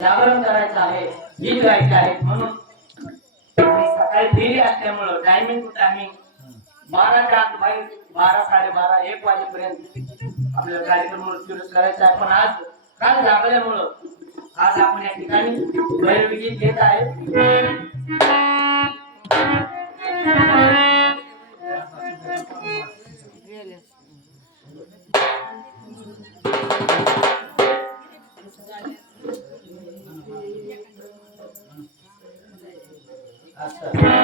जागरण करायचं आहे गीत गायचे आहे म्हणून सकाळी फेरी असल्यामुळं टायमिंग टू टायमिंग बारा चार बाई बारा साडेबारा एक वाजेपर्यंत आपल्याला कार्यक्रम सुरू करायचा आहे. पण आज काल जागल्यामुळं आज आपण या ठिकाणी गैरविजित घेत आहे. আচ্ছা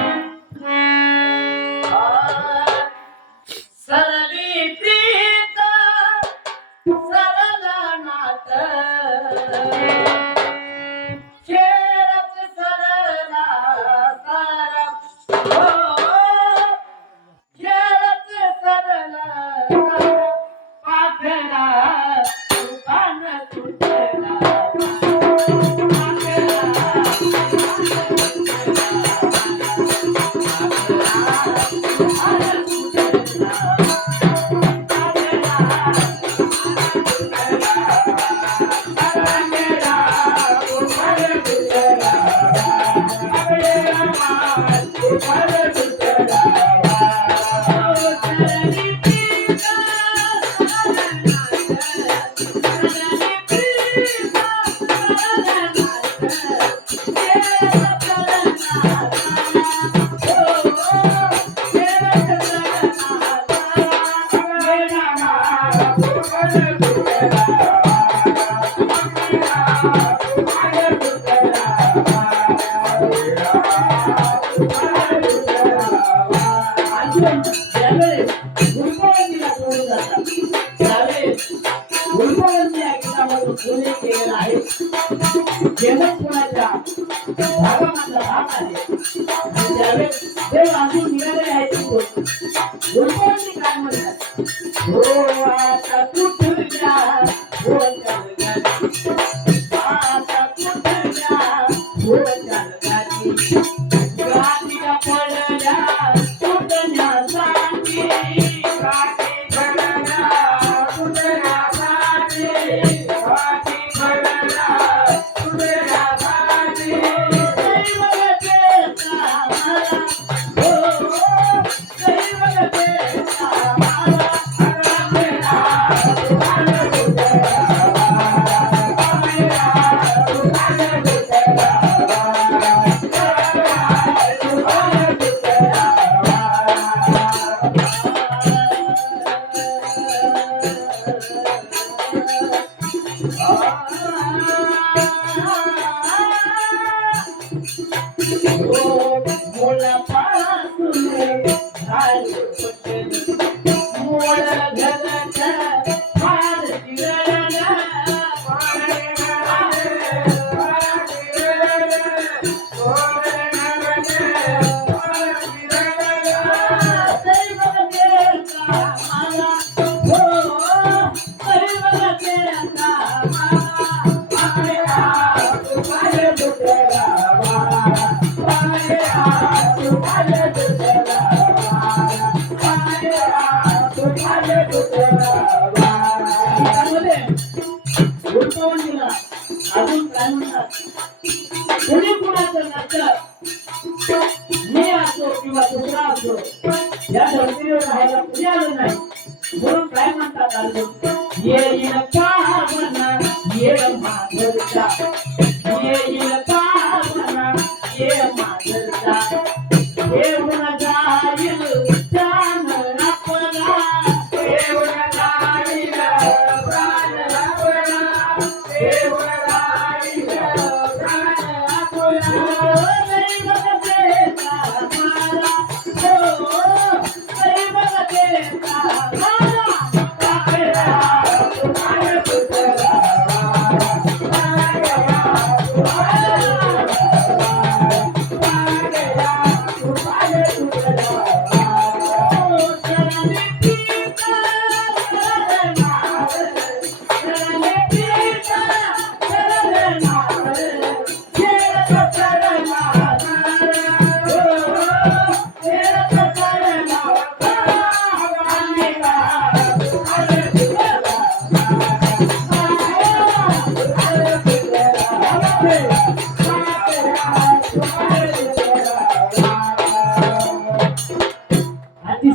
आहे? Oh, hola, अजून काय म्हणतात कोणी कुणाचं नातं मी असो किंवा दुसरा असो या धर्तीवर राहायला कुणी आलं नाही म्हणून काय म्हणतात अजून येईल का म्हणा येईल माधवच्या